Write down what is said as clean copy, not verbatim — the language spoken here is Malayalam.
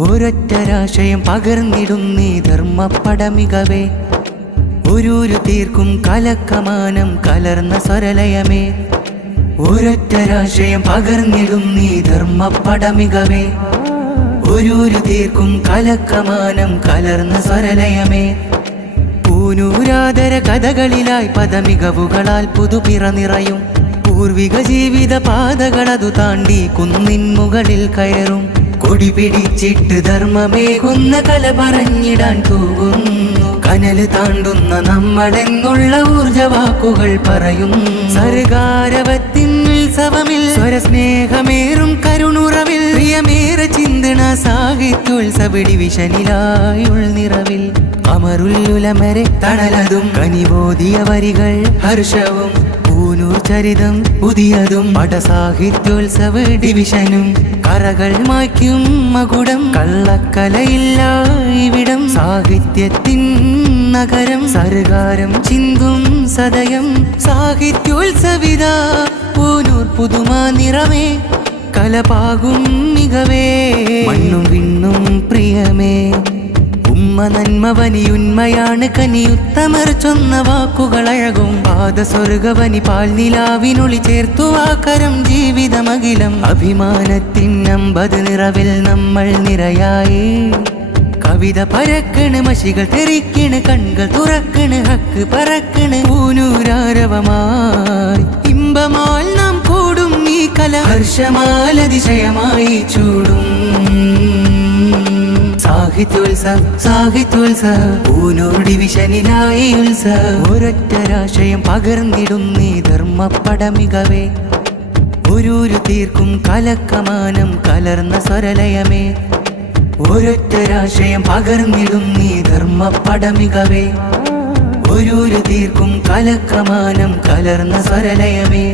ഒരൊറ്റരാശയം പകർന്നിടുന്നീ ധർമ്മപ്പടമികവേ ഒരു തീർക്കും കലക്കമാനം കലർന്ന സ്വരലയമേ ഒരൊറ്റരാശയം പകർന്നിടുന്നീ ധർമ്മപ്പടമികവേ ഒരു തീർക്കും കലക്കമാനം കലർന്ന സ്വരലയമേ പൂനൂരാദര കഥകളിലായി പദമികവുകളാൽ പുതുപിറ നിറയും പൂർവിക ജീവിത പാതകളതു താണ്ടി കുന്നിൻ മുകളിൽ കയറും കൊടി പിടിച്ചിട്ട് ധർമ്മമേകുന്ന കല പറഞ്ഞിടാൻ തൂകുന്നു കനല് താണ്ടുന്ന നമ്മളെന്നുള്ള ഊർജവാക്കുകൾ പറയും സർഗാരവത്തിൻ ഉത്സവമിൽ സ്വരസ്നേഹമേറും കരുണുറവിൽ പ്രിയമേറെ ചിന്തണ സാഹിത്യോത്സവ ഡിവിഷനിലായി ഉൾനിറവിൽ അമരുല്ലുലമരെ തണലതും കനിവോദിയ വരികൾ ഹർഷവും പൂനൂർ ചരിതം പുതിയതും പടസാഹിത്യോത്സവ ഡിവിഷനും കറകൾ മായ്ക്കും മകുടം കള്ളക്കലയില്ല ഇവിടം സാഹിത്യത്തിൻ നഗരം സർഗാരം ചിന്തും സദയം സാഹിത്യോത്സവിത പൂനൂർ പുതുമാ നിറമേ കലപാകും മികവേ മണ്ണും വിണ്ണും പ്രിയമേ ഉമ്മ നന്മവനിയുന്മയാണ് കനിയുത്തമർ ചൊന്ന വാക്കുകളഴകും പാദസ്വർഗവനി പാൽനിലാവിനൊളി ചേർത്തു ആകരം ജീവിതമകിലം അഭിമാനത്തിൻ 50 നിറവിൽ നമ്മൾ നിരയായി കവിത പരക്കണ് മഷികൾ തെറിക്കണ് കൺകൾ തുറക്കണ് ഹക്ക് പറക്കണ് പൂനൂരാരവമായി ഇമ്പമാൽ നാം കൂടും ഈ കല ഹർഷമാലതിശയമായി ചൂടും സാഹിത്യോത്സവ പൂനൂർ ഡിവിഷനിലായി ഉത്സവ ഒരൊറ്റരാശയം പകർന്നിടുന്നീ ധർമ്മപ്പടമികവേ ഒരു തീർക്കും കലക്കമാനം കലർന്ന സ്വരലയമേ ഒരൊറ്റരാശയം പകർന്നിടുന്നീ ധർമ്മപ്പടമികവേ ഒരു തീർക്കും കലക്കമാനം കലർന്ന സ്വരലയമേ